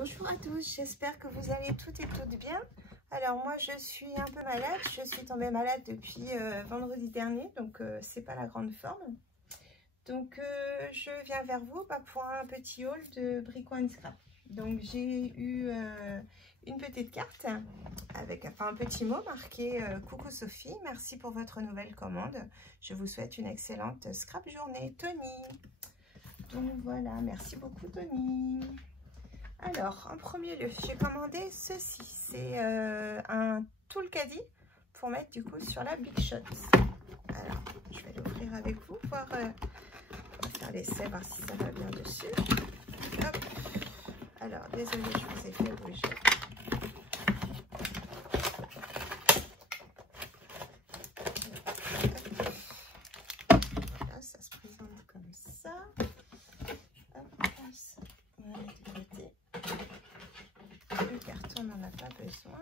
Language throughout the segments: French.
Bonjour à tous, j'espère que vous allez toutes et toutes bien. Alors moi je suis un peu malade, je suis tombée malade depuis vendredi dernier, donc c'est pas la grande forme. Donc je viens vers vous pour un petit haul de Brico & Scrap. Donc j'ai eu une petite carte avec un petit mot marqué coucou Sophie, merci pour votre nouvelle commande. Je vous souhaite une excellente scrap journée, Tony. Donc voilà, merci beaucoup Tony. Alors, en premier lieu, j'ai commandé ceci. C'est un tool caddie pour mettre du coup sur la Big Shot. Alors, je vais l'ouvrir avec vous, voir, on va faire l'essai, voir si ça va bien dessus. Hop. Alors, désolée, je vous ai fait bouger. Voilà, ça se présente comme ça. Hop, on va mettre de côté. Le carton n'en a pas besoin.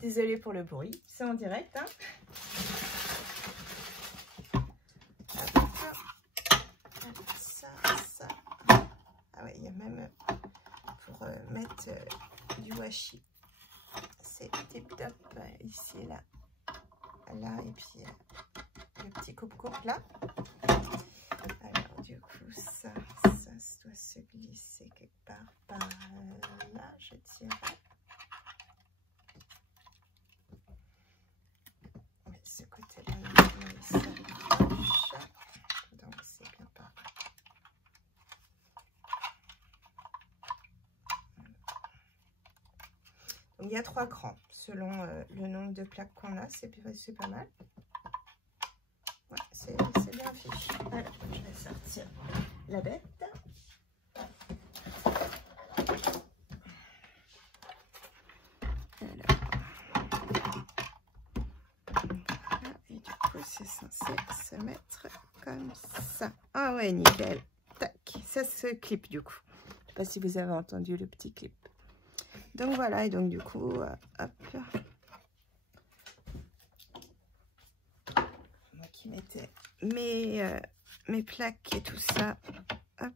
Désolée pour le bruit, c'est en direct. Hein. Ça. Ah ouais, il y a même pour mettre du washi. C'est tip top ici et là. Là, et puis le petit coupe-coupe là. Alors du coup, ça doit se glisser quelque part par là, je tirerai. Oui, ce côté-là, il s'accroche. Donc c'est bien par là. Donc, il y a 3 crans selon le nombre de plaques qu'on a, c'est pas mal. Ouais, c'est bien fichu. Alors, je vais sortir la bête. Et du coup, c'est censé se mettre comme ça. Ah ouais, nickel. Tac, ça se clip du coup. Je sais pas si vous avez entendu le petit clip. Donc voilà, et donc du coup, hop. Moi qui mettais mes plaques et tout ça. Hop,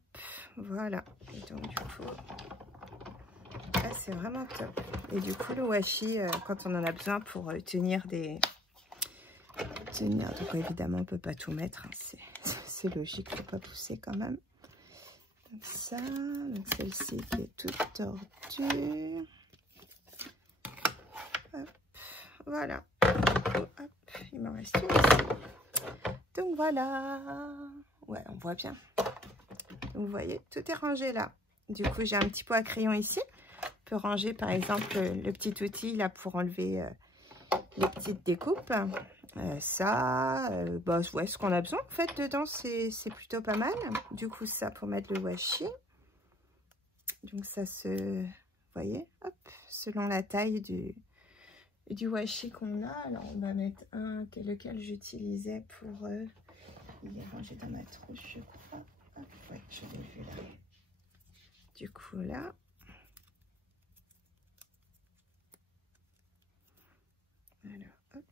voilà. Et donc du coup, là c'est vraiment top. Et du coup, le washi, quand on en a besoin pour tenir des... donc évidemment, on peut pas tout mettre. Hein. C'est logique, faut pas pousser quand même. Donc ça, donc celle-ci qui est toute tordue. Hop, voilà. Hop, il m'en reste une ici. Donc voilà. Ouais, on voit bien. Donc vous voyez, tout est rangé là. Du coup, j'ai un petit pot à crayon ici. On peut ranger par exemple le petit outil là pour enlever les petites découpes. Ouais, ce qu'on a besoin en fait dedans, c'est plutôt pas mal. Du coup, ça pour mettre le washi. Donc ça se, vous voyez, hop, selon la taille du washi qu'on a. Alors on va mettre lequel j'utilisais pour, il est rangé dans ma trousse, je crois. Hop, ouais, je l'ai vu là. Du coup là. Alors, hop.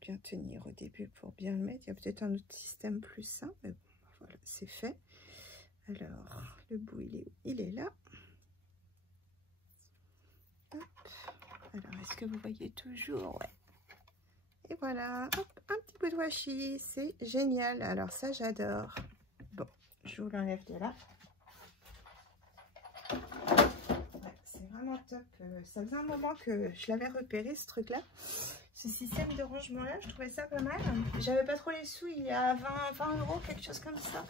Bien tenir au début pour bien le mettre. Il y a peut-être un autre système plus simple, mais bon, voilà, c'est fait. Alors, le bout, il est là. Hop. Alors, est-ce que vous voyez toujours? Ouais. Et voilà, hop, un petit peu de washi, c'est génial. Alors ça, j'adore. Bon, je vous l'enlève de là. Ouais, c'est vraiment top. Ça faisait un moment que je l'avais repéré, ce truc-là. Ce système de rangement là, je trouvais ça pas mal. J'avais pas trop les sous, il y a 20 €, quelque chose comme ça.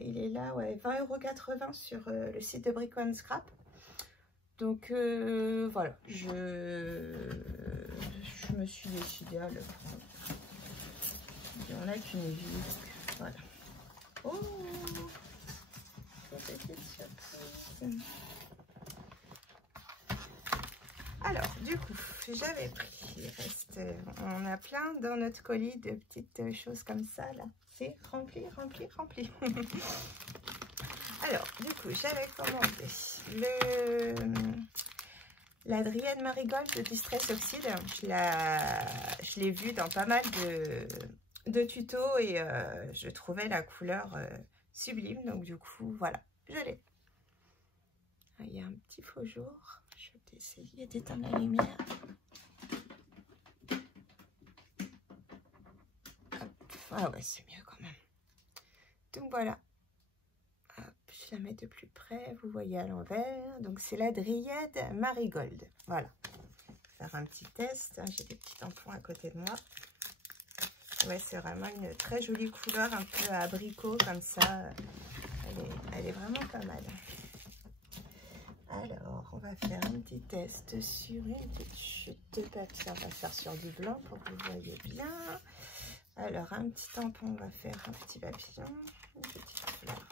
Il est là, ouais, 20,80 € sur le site de Brico & Scrap. Donc voilà, je me suis décidée à le prendre. Il n'y en a qu'une vie, voilà. Oh, petite surprise. Alors, du coup, j'avais pris, il reste, on a plein dans notre colis de petites choses comme ça, là. C'est rempli, rempli, rempli. Alors, du coup, j'avais commandé la Dryad Marigold de Distress Oxide. Je l'ai vue dans pas mal de tutos et je trouvais la couleur sublime. Donc, du coup, voilà, je l'ai. Il y a un petit faux jour. Je vais essayer d'éteindre la lumière. Hop. Ah ouais, c'est mieux quand même. Donc, voilà. Je la mets de plus près, vous voyez à l'envers. Donc c'est la Dryad Marigold. Voilà. Faire un petit test. J'ai des petits tampons à côté de moi. Ouais, c'est vraiment une très jolie couleur, un peu abricot comme ça. Elle est vraiment pas mal. Alors, on va faire un petit test sur une petite chute de papier. On va faire sur du blanc pour que vous voyez bien. Alors, un petit tampon, on va faire un petit papillon, une petite fleur.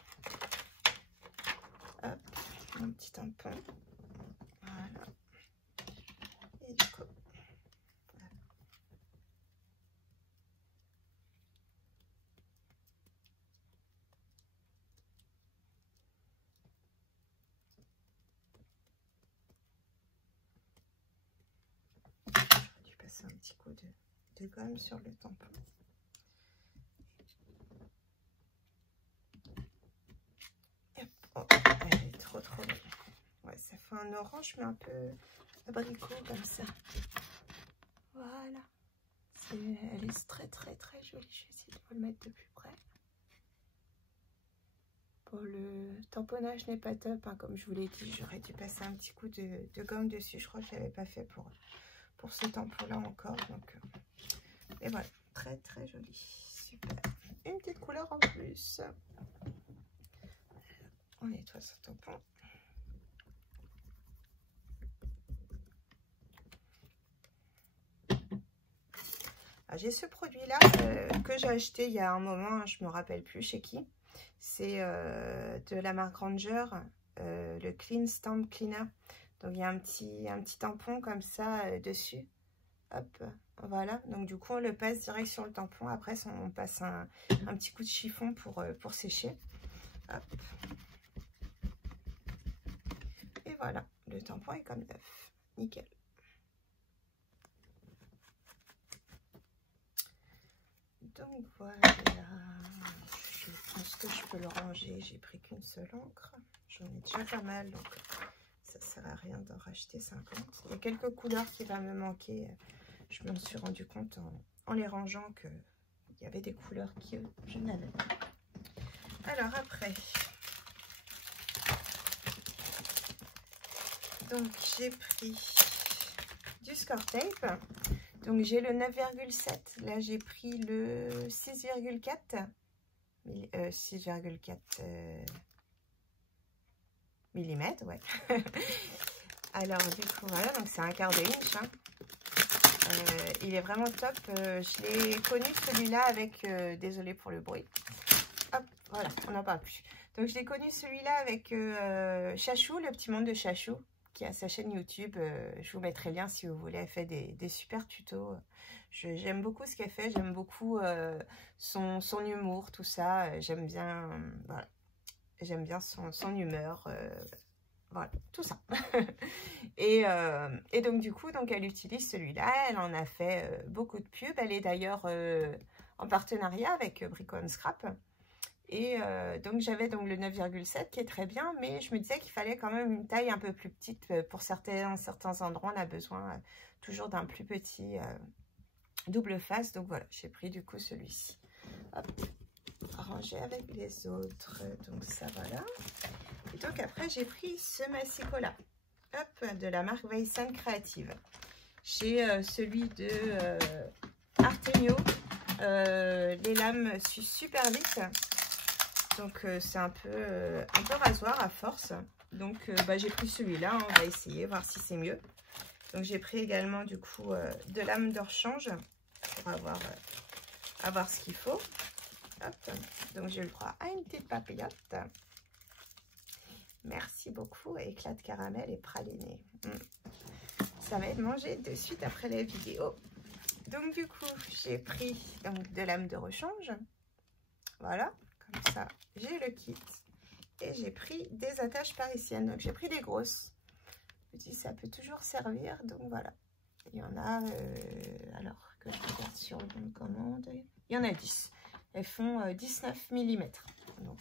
Hop, un petit tampon. Voilà. Et du coup, voilà. J'aurais dû passer un petit coup de gomme sur le tampon. Oh, elle est trop belle. Ouais, ça fait un orange, mais un peu abricot comme ça. Voilà. Elle est très jolie. Je vais essayer de vous le mettre de plus près. Bon, le tamponnage n'est pas top, hein, comme je vous l'ai dit. J'aurais dû passer un petit coup de gomme dessus. Je crois que je ne l'avais pas fait pour ce tampon-là encore. Donc, et voilà, très joli. Super. Une petite couleur en plus. On nettoie ce tampon. J'ai ce produit-là que j'ai acheté il y a un moment, hein, je ne me rappelle plus chez qui. C'est de la marque Ranger, le Clean Stamp Cleaner. Donc il y a un petit tampon comme ça dessus. Hop, voilà. Donc du coup on le passe direct sur le tampon. Après on passe un petit coup de chiffon pour sécher. Hop. Et voilà, le tampon est comme neuf. Nickel. Donc voilà, je pense que je peux le ranger. J'ai pris qu'une seule encre. J'en ai déjà pas mal, donc ça sert à rien d'en racheter 50. Il y a quelques couleurs qui vont me manquer. Je me suis rendu compte en les rangeant qu'il y avait des couleurs que je n'avais pas. Alors après, donc j'ai pris du score tape. Donc j'ai le 9,7. Là j'ai pris le 6,4. 6,4 mm, ouais. Alors du coup voilà, donc c'est un quart de inch. Hein. Il est vraiment top. Je l'ai connu celui-là avec, désolée pour le bruit. Hop, voilà, on n'en parle plus. Donc je l'ai connu celui-là avec Chachou, le petit monde de Chachou, qui a sa chaîne YouTube. Je vous mettrai le lien si vous voulez. Elle fait des super tutos. J'aime beaucoup ce qu'elle fait. J'aime beaucoup son humour, tout ça. J'aime bien, voilà. J'aime bien son humeur. Voilà, tout ça. et donc du coup, elle utilise celui-là. Elle en a fait beaucoup de pubs. Elle est d'ailleurs en partenariat avec Brico & Scrap. Et donc j'avais donc le 9,7 qui est très bien, mais je me disais qu'il fallait quand même une taille un peu plus petite. Pour certains endroits, on a besoin toujours d'un plus petit double face. Donc voilà, j'ai pris du coup celui-ci. Hop, rangé avec les autres. Donc ça, voilà. Et donc après, j'ai pris ce massicot-là. Hop, de la marque Weissen Creative. J'ai celui de Artemio. Les lames suent super vite. Donc c'est un peu rasoir à force. Donc j'ai pris celui-là, on va essayer, voir si c'est mieux. Donc j'ai pris également du coup de lame de rechange pour avoir ce qu'il faut. Hop. Donc j'ai le droit à une petite papillote. Merci beaucoup, éclat de caramel et praliné. Ça va être mangé de suite après la vidéo. Donc du coup j'ai pris donc de lame de rechange. Voilà. Comme ça, j'ai le kit. et j'ai pris des attaches parisiennes. Donc j'ai pris des grosses. Je me dis ça peut toujours servir, donc voilà. Il y en a, alors que je regarde sur le bon de commande, il y en a 10. Elles font 19 mm. Donc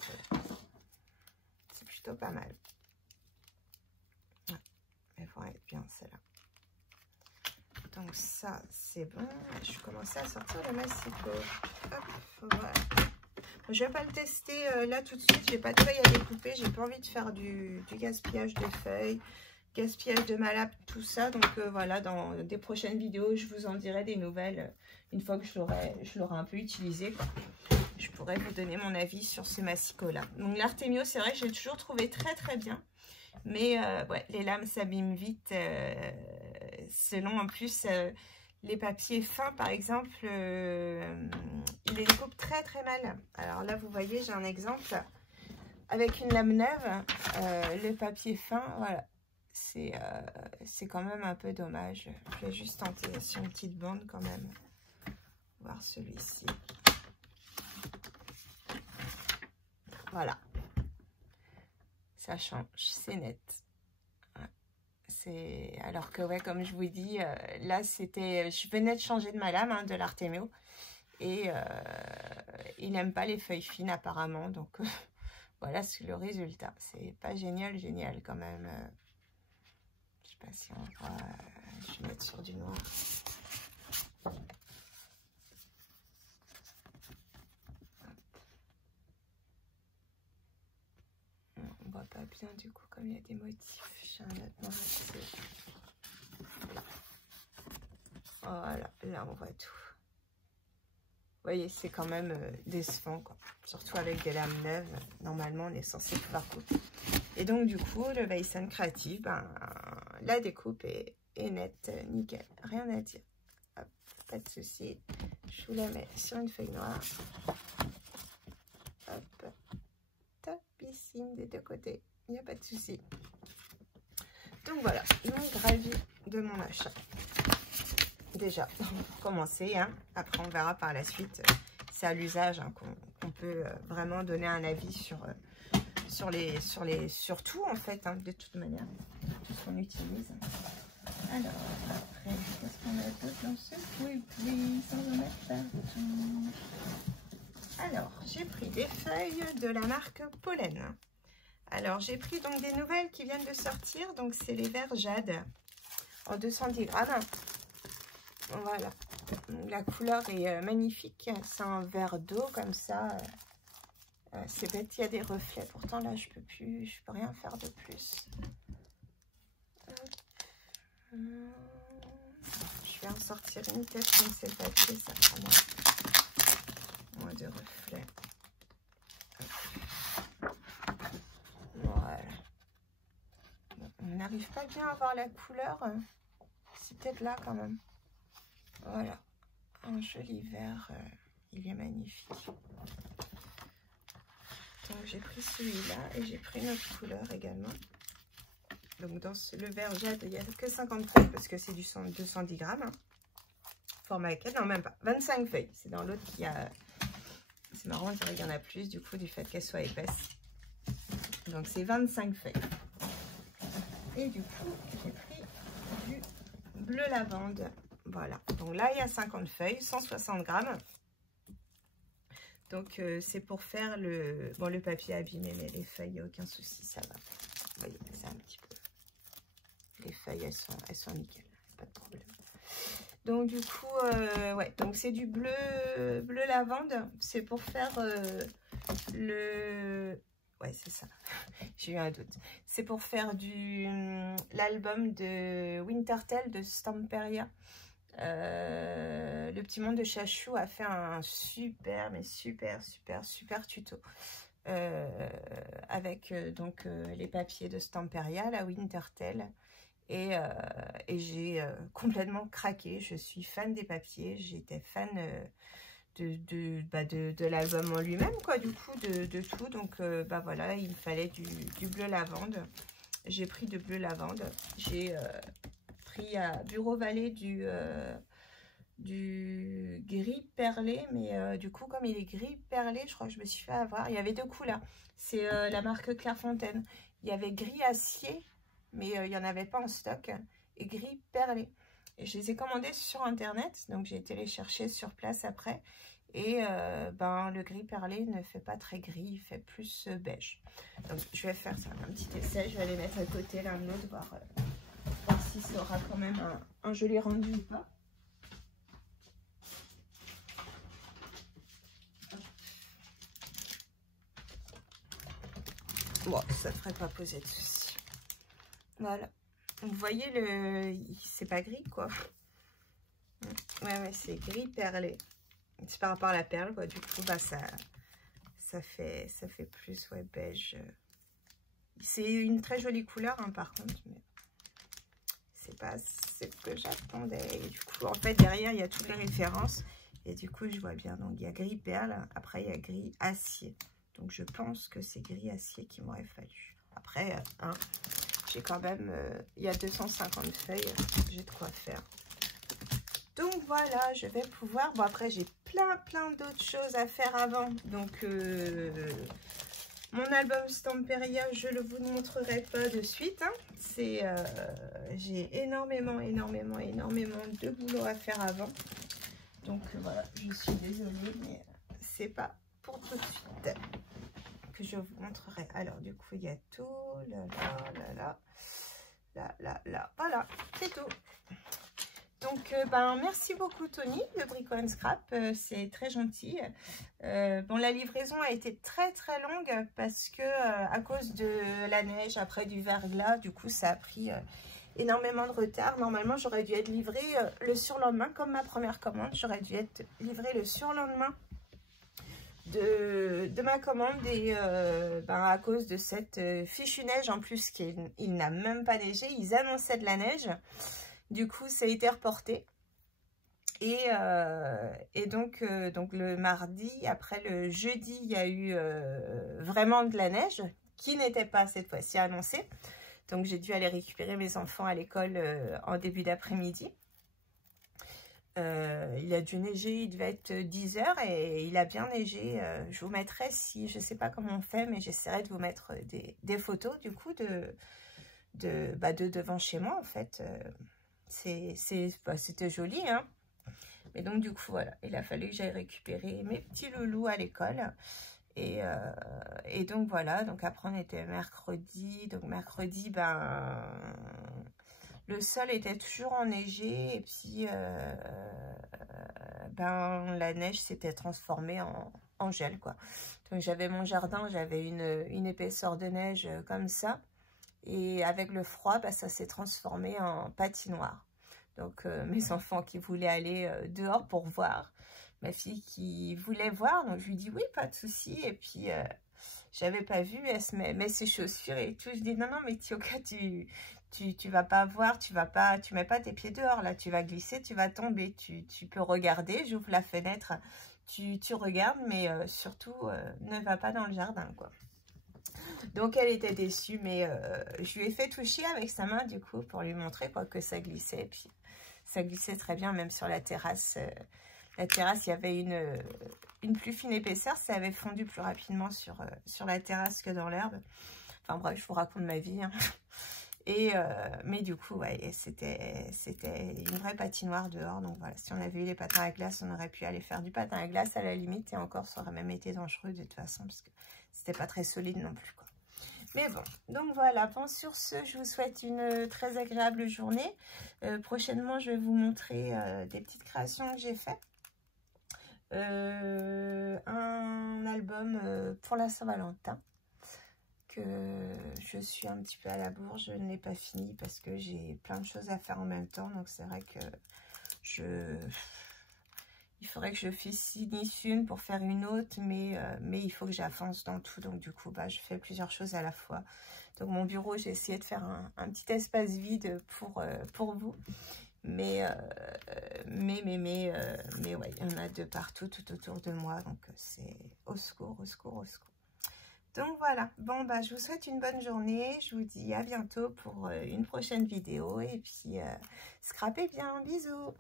c'est plutôt pas mal. Ouais, elles vont être bien celles-là. Donc ça c'est bon. Je commençais à sortir le massicot. Hop, voilà. Je vais pas le tester là tout de suite. J'ai pas de feuilles à découper. J'ai pas envie de faire du gaspillage de feuilles, gaspillage de malap, tout ça. Donc voilà, dans des prochaines vidéos, je vous en dirai des nouvelles une fois que je l'aurai un peu utilisé, quoi. Je pourrais vous donner mon avis sur ce massicot là. Donc l'Artemio, c'est vrai que j'ai toujours trouvé très très bien. Mais ouais, les lames s'abîment vite. Selon en plus les papiers fins, par exemple, il les découpe très très mal. Alors là, vous voyez, j'ai un exemple avec une lame neuve. Le papier fin, voilà, c'est quand même un peu dommage. Je vais juste tenter sur une petite bande quand même. Voir celui-ci. Voilà. Ça change, c'est net. Ouais. Alors que, ouais, comme je vous dis, là, je venais de changer de ma lame, hein, de l'Artemio. Et il n'aime pas les feuilles fines, apparemment. Donc, voilà, c'est le résultat. C'est pas génial quand même. Je sais pas si on voit. Je vais mettre sur du noir. On voit pas bien du coup comme il y a des motifs. J'ai un autre noir ici. Voilà, là on voit tout. Vous voyez, c'est quand même décevant, quoi. Surtout avec des lames neuves. Normalement, on est censé pouvoir couper. Et donc, du coup, le Weissen Creative, ben, la découpe est nette, nickel. Rien à dire. Hop, pas de souci. Je vous la mets sur une feuille noire. Hop. Topissime des deux côtés. Il n'y a pas de souci. Donc, voilà. Mon gravis de mon achat. Déjà, pour commencer, hein. Après on verra par la suite, c'est à l'usage, hein, qu'on peut vraiment donner un avis sur tout en fait, hein, de toute manière, tout ce qu'on utilise. Alors, après, qu'est-ce qu'on a d'autre dans ce puits sans en mettre partout? Alors, j'ai pris des feuilles de la marque Pollen. Alors, j'ai pris donc des nouvelles qui viennent de sortir, donc c'est les verts jade en 210 grammes. Voilà, la couleur est magnifique, c'est un vert d'eau comme ça, c'est bête, il y a des reflets, pourtant là je peux rien faire de plus. Je vais en sortir une tête comme c'est le papier, ça prend moins de reflets. Voilà, bon, on n'arrive pas bien à voir la couleur, c'est peut-être là quand même. Voilà, un joli vert, il est magnifique. Donc j'ai pris celui-là et j'ai pris une autre couleur également. Donc dans le vert jade, il n'y a que 50 feuilles parce que c'est du 210 grammes. Hein. Format 4, non même pas, 25 feuilles. C'est dans l'autre qu'il y a... C'est marrant, on dirait qu'il y en a plus du coup du fait qu'elle soit épaisse. Donc c'est 25 feuilles. Et du coup, j'ai pris du bleu lavande. Voilà, donc là il y a 50 feuilles, 160 grammes. Donc c'est pour faire le papier abîmé, mais les feuilles, il n'y a aucun souci, ça va. Vous voyez, c'est un petit peu. Les feuilles, elles sont nickel, pas de problème. Donc du coup, ouais, donc c'est du bleu lavande. C'est pour faire ouais, c'est ça. J'ai eu un doute. C'est pour faire l'album de Wintertale de Stamperia. Le petit monde de Chachou a fait un super tuto avec donc les papiers de Stamperia, la Wintertale, et j'ai complètement craqué. Je suis fan des papiers, j'étais fan de l'album en lui-même, quoi, du coup de tout. Donc bah voilà, il me fallait du bleu lavande. J'ai pris de bleu lavande. J'ai pris à Bureau Vallée du gris perlé, mais du coup comme il est gris perlé, je crois que je me suis fait avoir. Il y avait deux couleurs, c'est la marque Clairefontaine. Il y avait gris acier, mais il n'y en avait pas en stock, et gris perlé. Et je les ai commandés sur internet, donc j'ai été les chercher sur place après. Et ben, le gris perlé ne fait pas très gris, il fait plus beige. Donc je vais faire ça, un petit essai, je vais les mettre à côté l'un de l'autre, voir si ça aura quand même un joli rendu ou pas. Bon, ça ne devrait pas poser de soucis. Voilà. Vous voyez, c'est pas gris, quoi. Ouais, c'est gris perlé. C'est par rapport à la perle, quoi. Du coup, bah, ça fait plus, ouais, beige. C'est une très jolie couleur, hein, par contre. Mais c'est pas ce que j'attendais. Et du coup, en fait, derrière, il y a toutes les références. Et du coup, je vois bien. Donc, il y a gris perle. Après, il y a gris acier. Donc, je pense que c'est gris acier qu'il m'aurait fallu. Après, hein, j'ai quand même... il y a 250 feuilles. J'ai de quoi faire. Donc, voilà, je vais pouvoir... Bon, après, j'ai plein d'autres choses à faire avant. Donc, mon album Stamperia, je ne vous le montrerai pas de suite. Hein. C'est... j'ai énormément de boulot à faire avant. Donc, voilà, je suis désolée, mais c'est pas pour tout de suite que je vous montrerai. Alors, du coup, il y a tout, là, voilà, c'est tout. Donc, ben, merci beaucoup Tony de Brico & Scrap, c'est très gentil. Bon, la livraison a été très longue parce que à cause de la neige, après du verglas, du coup, ça a pris énormément de retard. Normalement, j'aurais dû être livrée le surlendemain, comme ma première commande. J'aurais dû être livrée le surlendemain de ma commande et ben, à cause de cette fichue neige en plus qu'il n'a même pas neigé, ils annonçaient de la neige. Du coup, ça a été reporté. Et donc le mardi, après le jeudi, il y a eu vraiment de la neige qui n'était pas cette fois-ci annoncée. Donc, j'ai dû aller récupérer mes enfants à l'école en début d'après-midi. Il a dû neiger, il devait être 10 h et il a bien neigé. Je vous mettrai, si je ne sais pas comment on fait, mais j'essaierai de vous mettre des photos du coup de devant chez moi en fait. C'était joli, hein. Mais donc, du coup, voilà, il a fallu que j'aille récupérer mes petits loulous à l'école. Et donc, voilà. Donc, après, on était mercredi. Donc, mercredi, ben, le sol était toujours enneigé. Et puis, ben, la neige s'était transformée en gel, quoi. Donc, j'avais mon jardin, j'avais une épaisseur de neige comme ça. Et avec le froid, bah, ça s'est transformé en patinoire. Donc, mes enfants qui voulaient aller dehors pour voir. Ma fille qui voulait voir, donc je lui dis oui, pas de souci. Et puis, j'avais pas vu, elle se met ses chaussures et tout. Je dis non, mais Tioka, tu vas pas voir, tu mets pas tes pieds dehors, là, tu vas glisser, tu vas tomber. Tu peux regarder, j'ouvre la fenêtre, tu regardes, mais surtout, ne va pas dans le jardin, quoi. Donc, elle était déçue, mais je lui ai fait toucher avec sa main, du coup, pour lui montrer quoi, que ça glissait. Et puis, ça glissait très bien, même sur la terrasse. La terrasse, il y avait une plus fine épaisseur. Ça avait fondu plus rapidement sur la terrasse que dans l'herbe. Enfin, bref, je vous raconte ma vie. Hein. Mais du coup, ouais, c'était une vraie patinoire dehors. Donc, voilà, si on avait eu les patins à glace, on aurait pu aller faire du patin à glace à la limite. Et encore, ça aurait même été dangereux de toute façon, parce que c'était pas très solide non plus, quoi. Mais bon, donc voilà, bon, sur ce, je vous souhaite une très agréable journée. Prochainement, je vais vous montrer des petites créations que j'ai faites. Un album pour la Saint-Valentin, que je suis un petit peu à la bourre. Je ne l'ai pas fini parce que j'ai plein de choses à faire en même temps. Donc, c'est vrai que il faudrait que je finisse une pour faire une autre, mais il faut que j'avance dans tout. Donc, du coup, bah, je fais plusieurs choses à la fois. Donc, mon bureau, j'ai essayé de faire un petit espace vide pour vous. Mais ouais, il y en a de partout, tout autour de moi. Donc, c'est au secours, au secours, au secours. Donc, voilà. Bon, bah, je vous souhaite une bonne journée. Je vous dis à bientôt pour une prochaine vidéo. Et puis, scrapez bien. Bisous.